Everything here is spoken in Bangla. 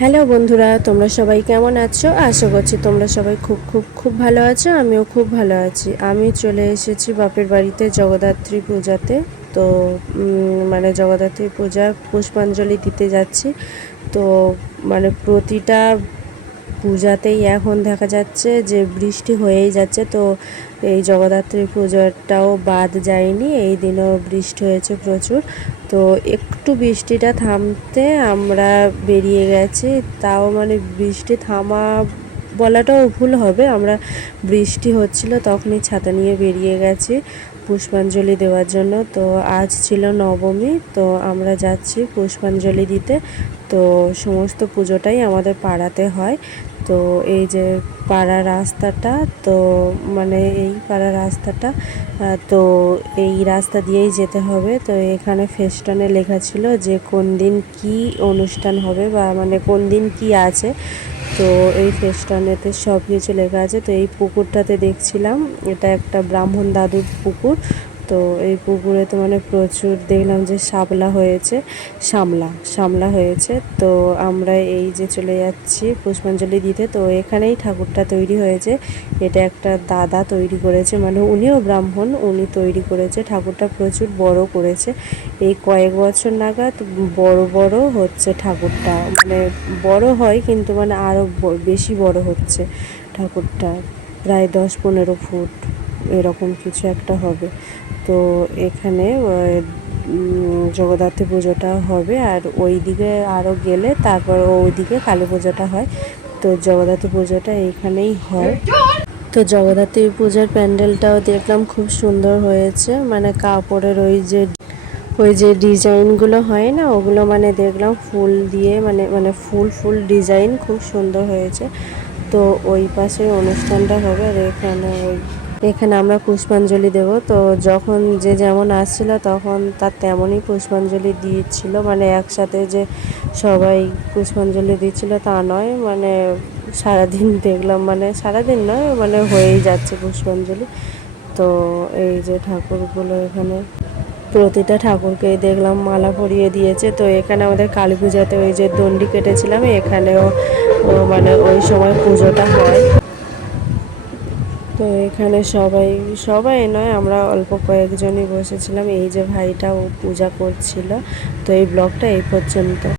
হ্যালো বন্ধুরা, তোমরা সবাই কেমন আছো? আশা করছি তোমরা সবাই খুব খুব খুব ভালো আছো। আমিও খুব ভালো আছি। আমি চলে এসেছি বাপের বাড়িতে জগদ্ধাত্রী পূজাতে। তো মানে জগদ্ধাত্রী পূজার পুষ্পাঞ্জলি দিতে যাচ্ছি। তো মানে প্রতিটা পূজাতেই এখন দেখা যাচ্ছে যে বৃষ্টি হয়েই যাচ্ছে। তো এই জগদ্ধাত্রী পুজোটাও বাদ যায়নি, এই দিনও বৃষ্টি হয়েছে প্রচুর। তো একটু বৃষ্টিটা থামতে আমরা বেরিয়ে গেছি। তাও মানে বৃষ্টি থামা বলাটাও ভুল হবে, আমরা বৃষ্টি হচ্ছিল তখনই ছাতা নিয়ে বেরিয়ে গেছি পুষ্পাঞ্জলি দেওয়ার জন্য। তো আজ ছিল নবমী, তো আমরা যাচ্ছি পুষ্পাঞ্জলি দিতে। তো সমস্ত পুজোটাই আমাদের পাড়াতে হয়। তো এই যে পাড়ার রাস্তাটা, তো মানে এই পাড়ার রাস্তাটা, তো এই রাস্তা দিয়েই যেতে হবে। তো এখানে ফেস্টনে লেখা ছিল যে কোন দিন কি অনুষ্ঠান হবে বা মানে কোন দিন কি আছে। তো এই ফেস্টনেতে সব কিছু লেখা আছে। তো এই পুকুরটাতে দেখছিলাম, এটা একটা ব্রাহ্মণ দাদুর পুকুর। তো এই পুকুরে তো মানে প্রচুর দেখলাম যে শামলা হয়েছে। তো আমরা এই যে চলে যাচ্ছি পুষ্পাঞ্জলি দিতে। তো এখানেই ঠাকুরটা তৈরি হয়েছে। এটা একটা দাদা তৈরি করেছে, মানে উনিও ব্রাহ্মণ, উনি তৈরি করেছে। ঠাকুরটা প্রচুর বড় করেছে। এই কয়েক বছর নাগাদ বড় বড় হচ্ছে ঠাকুরটা, মানে বড় হয় কিন্তু মানে আরও বেশি বড় হচ্ছে ঠাকুরটা। প্রায় 10-15 ফুট এরকম কিছু একটা হবে। তো এখানে জগদ্ধাত্রী পুজোটা হবে, আর ওই দিকে আরও গেলে তারপর ওই দিকে কালী পুজোটা হয়। তো জগদ্ধাত্রী পুজোটা এইখানেই হয়। তো জগদ্ধাত্রী পূজার প্যান্ডেলটাও দেখলাম খুব সুন্দর হয়েছে, মানে কাপড়ের ওই যে ডিজাইনগুলো হয় না, ওগুলো মানে দেখলাম ফুল দিয়ে মানে মানে ফুল ফুল ডিজাইন খুব সুন্দর হয়েছে। তো ওই পাশে অনুষ্ঠানটা হবে, আর এখানে আমরা পুষ্পাঞ্জলি দেব। তো যখন যে যেমন আসছিল তখন তার তেমনই পুষ্পাঞ্জলি দিচ্ছিল, মানে একসাথে যে সবাই পুষ্পাঞ্জলি দিচ্ছিল তা নয়, মানে সারাদিন দেখলাম, মানে সারাদিন নয়, মানে হয়েই যাচ্ছে পুষ্পাঞ্জলি। তো এই যে ঠাকুরগুলো, এখানে প্রতিটা ঠাকুরকেই দেখলাম মালা পরিয়ে দিয়েছে। তো এখানে আমাদের কালী পূজাতে ওই যে দণ্ডি কেটেছিলাম, এখানেও মানে ওই সময় পুজোটা হয়। তো এখানে সবাই সবাই নয়, আমরা অল্প কয়েকজনই বসেছিলাম। এই যে ভাইটা, ও পূজা করছিল। তো এই ব্লগটা এই পর্যন্ত।